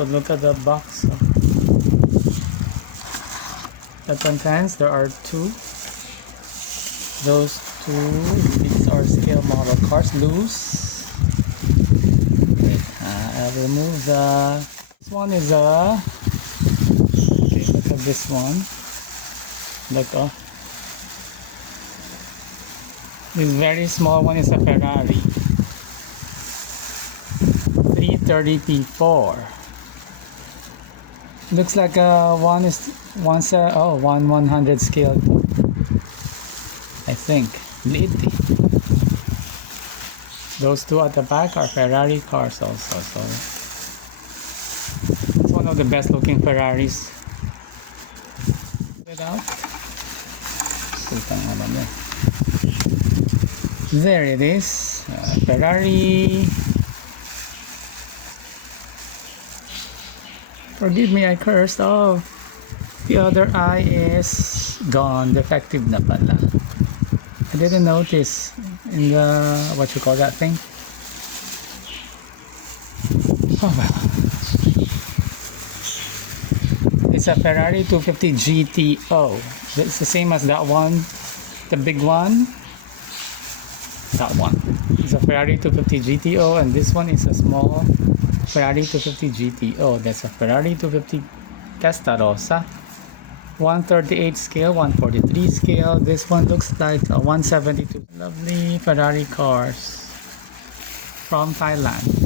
So look at the box. The contents, there are two. Those two, these are scale model cars, loose. Wait, I'll remove the, this one is a, okay, look at this one. Look, this very small one is a Ferrari 330p4. Looks like one 100 scale, I think. Liti. Those two at the back are Ferrari cars also. So it's one of the best looking Ferraris. Without. There it is. Ferrari. Forgive me, I cursed. Oh, the other eye is gone. Defective na pala. I didn't notice in the, what you call that thing? Oh well. It's a Ferrari 250 GTO. It's the same as that one. The big one. That one. It's a Ferrari 250 GTO, and this one is a small Ferrari 250 GTO. That's a Ferrari 250 Testarossa. 138 scale, 143 scale. This one looks like a 172. Lovely Ferrari cars from Thailand.